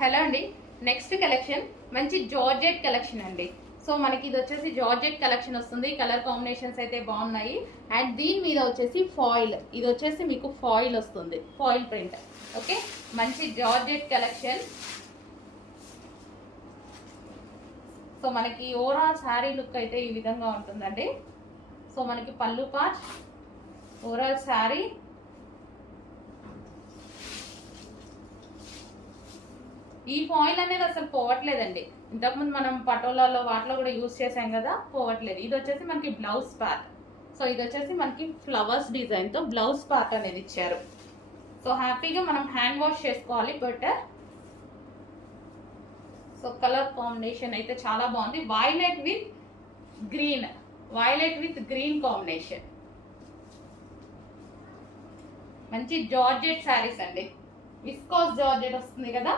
Hello అండి, next collection మంచి georgette collection అండి. సో మనకి ఇది వచ్చేసి జార్జెట్ కలెక్షన్ వస్తుంది. కలర్ కాంబినేషన్స్ అయితే బాగున్నాయి. అండ్ దీని మీద వచ్చేసి ఫాయిల్, ఇది వచ్చేసి మీకు ఫాయిల్ వస్తుంది, ఫాయిల్ ప్రింట్. ఓకే, మంచి జార్జెట్ కలెక్షన్. సో మనకి ఓవరాల్ శారీ లుక్ అయితే ఈ విధంగా ఉంటుందండి. సో మనకి పళ్ళు పార్ట్, ఓవరాల్ శారీ. ఈ ఫాయిల్ అనేది అసలు పోవట్లేదండి. ఇంతకుముందు మనం పటోలాలో వాటిలో కూడా యూజ్ చేసాం కదా, పోవట్లేదు. ఇది వచ్చేసి మనకి బ్లౌజ్ పార్ట్. సో ఇది వచ్చేసి మనకి ఫ్లవర్స్ డిజైన్ తో బ్లౌజ్ పార్ట్ అనేది ఇచ్చారు. సో హ్యాపీగా మనం హ్యాండ్ వాష్ చేసుకోవాలి బెటర్. సో కలర్ కాంబినేషన్ అయితే చాలా బాగుంది. Violet with green, violet with green combination. మంచి జార్జెట్ శారీస్ అండి. విస్కోస్ జార్జెట్ వస్తుంది కదా.